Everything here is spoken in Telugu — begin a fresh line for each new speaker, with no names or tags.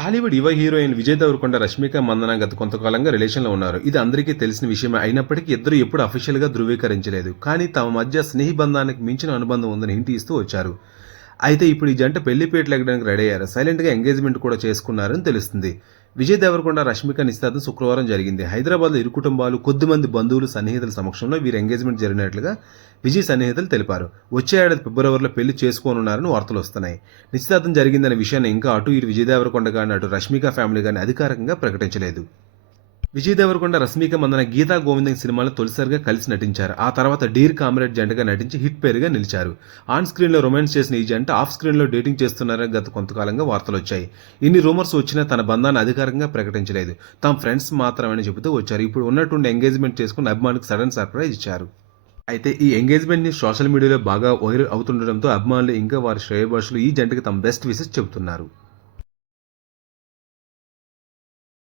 టాలీవుడ్ యువ హీరోయిన్ విజయ్ దేవరకొండ రష్మిక మందన గత కొంతకాలంగా రిలేషన్లో ఉన్నారు. ఇది అందరికీ తెలిసిన విషయమే. అయినప్పటికీ ఇద్దరు ఎప్పుడు అఫీషియల్గా ధృవీకరించలేదు. కానీ తమ మధ్య స్నేహబంధానికి మించిన అనుబంధం ఉందని హింట్ ఇస్తూ వచ్చారు. అయితే ఇప్పుడు ఈ జంట పెళ్ళిపేటలు ఎక్కడానికి రెడీ అయ్యారు. సైలెంట్గా ఎంగేజ్మెంట్ కూడా చేసుకున్నారని తెలుస్తుంది. విజయ్ దేవరకొండ రష్మిక నిశ్చితార్థం శుక్రవారం జరిగింది. హైదరాబాద్లో ఇరు కుటుంబాలు కొద్దిమంది బంధువులు సన్నిహితుల సమక్షంలో వీరి ఎంగేజ్మెంట్ జరిగినట్లుగా విజయ్ సన్నిహితులు తెలిపారు. వచ్చే ఏడాది ఫిబ్రవరిలో పెళ్ళి చేసుకోనున్నారని వార్తలు వస్తున్నాయి. నిశ్చితార్థం జరిగిందనే విషయాన్ని ఇంకా అటు ఇటు విజయ్ దేవరకొండ కానీ అటు రష్మిక ఫ్యామిలీ కానీ అధికారికంగా ప్రకటించలేదు. విజయ్ దేవరకొండ రష్మిక మందన గీతా గోవిందం సినిమాలో తొలిసారిగా కలిసి నటించారు. ఆ తర్వాత డీర్ కామ్రేడ్ జంటగా నటించి హిట్ పేరుగా నిలిచారు. ఆన్ స్క్రీన్లో రొమాన్స్ చేసిన ఈ జంట ఆఫ్ స్క్రీన్లో డేటింగ్ చేస్తున్నారని గత కొంతకాలంగా వార్తలు వచ్చాయి. ఇన్ని రూమర్స్ వచ్చినా తన బంధాన్ని అధికారికంగా ప్రకటించలేదు. తమ ఫ్రెండ్స్ మాత్రమని చెబుతూ వచ్చారు. ఇప్పుడు ఉన్నటువంటి ఎంగేజ్మెంట్ చేసుకుని అభిమానికి సడన్ సర్ప్రైజ్ ఇచ్చారు. అయితే ఈ ఎంగేజ్మెంట్ని సోషల్ మీడియాలో బాగా వైరల్ అవుతుండటంతో అభిమానులు ఇంకా వారి శ్రేయభాషలు ఈ జంటకి తమ బెస్ట్ విషెస్ చెబుతున్నారు.